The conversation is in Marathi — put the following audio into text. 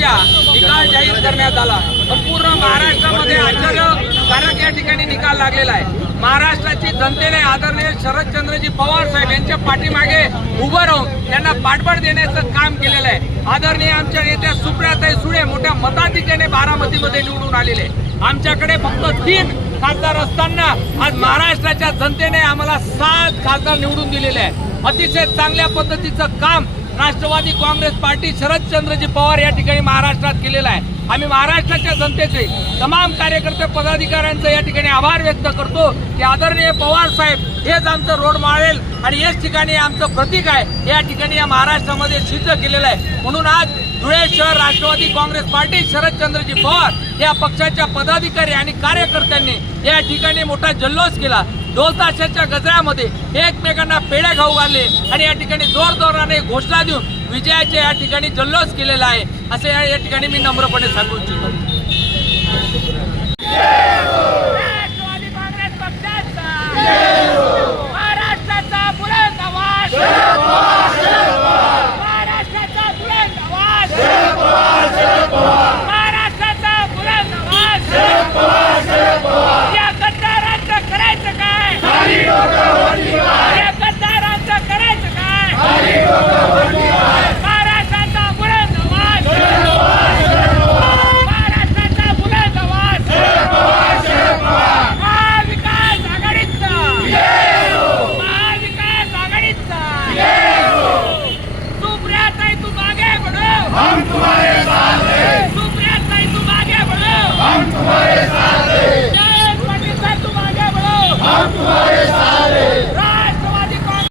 निवडणुकीच्या निकाल जाहीर करण्यात आला. संपूर्ण महाराष्ट्रामध्ये आश्चर्यकारक या ठिकाणी निकाल लागलेला आहे. महाराष्ट्राची जनतेने आदरणीय शरदचंद्रजी पवार साहेब यांच्या पाठीमागे उभं राहून त्यांना पाठबळ देण्याचं काम केलेलं आहे. आदरणीय आमच्या नेत्या सुप्रियाताई सुळे मोठ्या मताधिक्याने बारामतीमध्ये निवडून आलेले आमच्याकडे फक्त तीन खासदार असताना आज महाराष्ट्राच्या जनतेने आम्हाला सात खासदार निवडून दिलेले आहे अतिशय चांगल्या पद्धतीचं काम राष्ट्रवादी काँग्रेस पार्टी शरदचंद्रजी पवार या ठिकाणी महाराष्ट्रात केलेला आहे. आम्ही महाराष्ट्राच्या जनतेचे तमाम कार्यकर्ते पदाधिकाऱ्यांचं या ठिकाणी आभार व्यक्त करतो की आदरणीय पवार साहेब हेच आमचं रोड माळेल आणि याच ठिकाणी आमचं प्रतीक आहे या ठिकाणी या महाराष्ट्रामध्ये सिद्ध केलेलं आहे. म्हणून आज धुळे शहर राष्ट्रवादी काँग्रेस पार्टी शरदचंद्रजी पवार या पक्षाच्या पदाधिकारी आणि कार्यकर्त्यांनी या ठिकाणी मोठा जल्लोष केला. दोन तासाच्या गजऱ्यामध्ये एकमेकांना पेढे खाऊ घालले आणि या ठिकाणी जोरजोराने घोषणा देऊन विजयाचे या ठिकाणी जल्लोष केलेला आहे. असे या या ठिकाणी मी नम्रपणे सांगू इच्छितो.